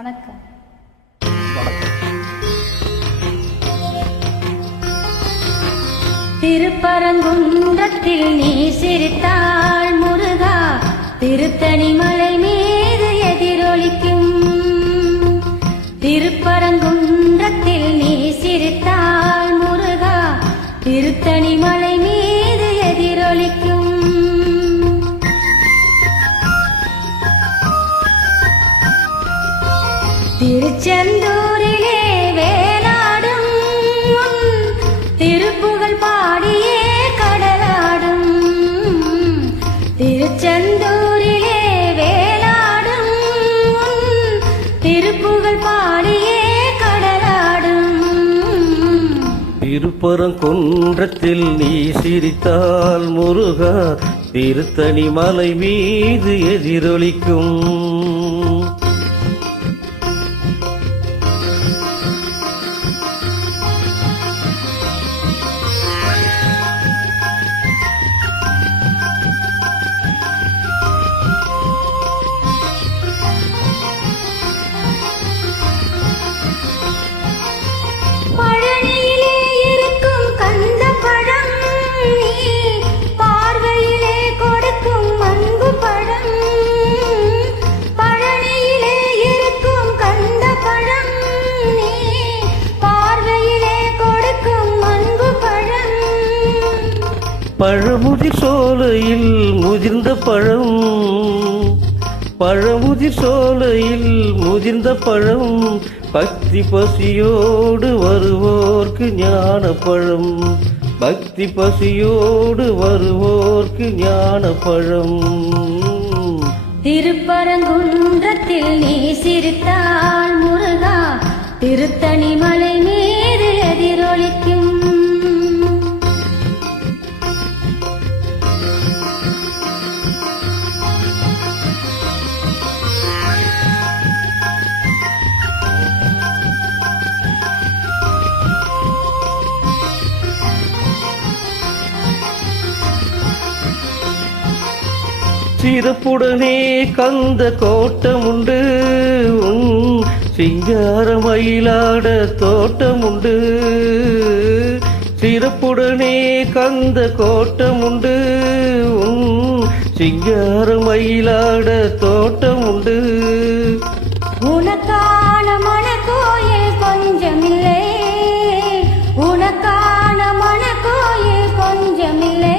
வணக்கம். திருப்பரங்குன்றத்தில் நீ சிரித்தாள் முருகா, திருத்தணி மலை மீது எதிரொலிக்கும். திருப்பரங்குன்றத்தில் நீ சிரித்தாள் முருகா, திருத்தணி மலை மீது எதிரொலிக்கும். திருச்செந்தூரிலே வேலாடும் திருப்புகழ் பாடியே கடலாடும். திருச்செந்தூரிலே வேலாடும் திருப்புகழ் பாடியே கடலாடும். திருப்பரங்குன்றத்தில் நீ சிரித்தால் முருகா, திருத்தணி மலை மீது எதிரொலிக்கும். பழமுதிர் சோலையில் முதிர்ந்த பழம், பழமுதிர் சோலையில் முதிர்ந்த பழம், பக்தி பசியோடு வருவோர்க்கு ஞான பழம், பக்தி பசியோடு வருவோர்க்கு ஞான பழம். திருப்பரங்குன்றத்தில் நீ சிரித்தாள் முருகா, திருத்தணி மலை மீது எதிரொலிக்கும். சிறப்புடனே கந்த கோட்டமுண்டு, சிங்கார மயிலாட தோட்டமுண்டு. சிறப்புடனே கந்த கோட்டமுண்டு, சிங்கார மயிலாட தோட்டமுண்டு. உனக்கான மனக்கோயில் கொஞ்சமில்லை, உனக்கான மனக்கோயில் கொஞ்சமில்லை,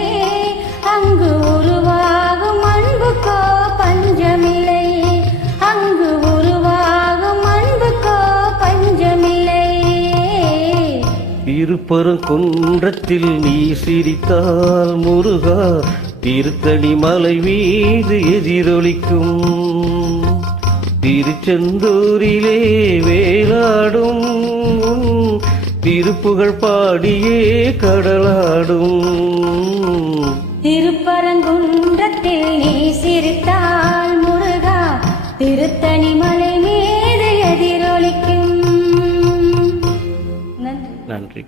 அங்கு உருவாகும் அன்புக்கோ பஞ்சமில்லை, அங்கு உருவாகும் அன்புக்கோ பஞ்சமில்லை. திருப்பரங்குன்றத்தில் நீ சிரித்தால் முருகா, திருத்தணி மலை மீது எதிரொலிக்கும். திருச்செந்தூரிலே வேலாடும் திருப்புகழ் பாடியே கடலாடும். திருப்பரங்குன்றத்தில் நீ சிரித்தாள் முருகா, திருத்தணி மலை மீது எதிரொலிக்கும். நன்றி. நன்றி.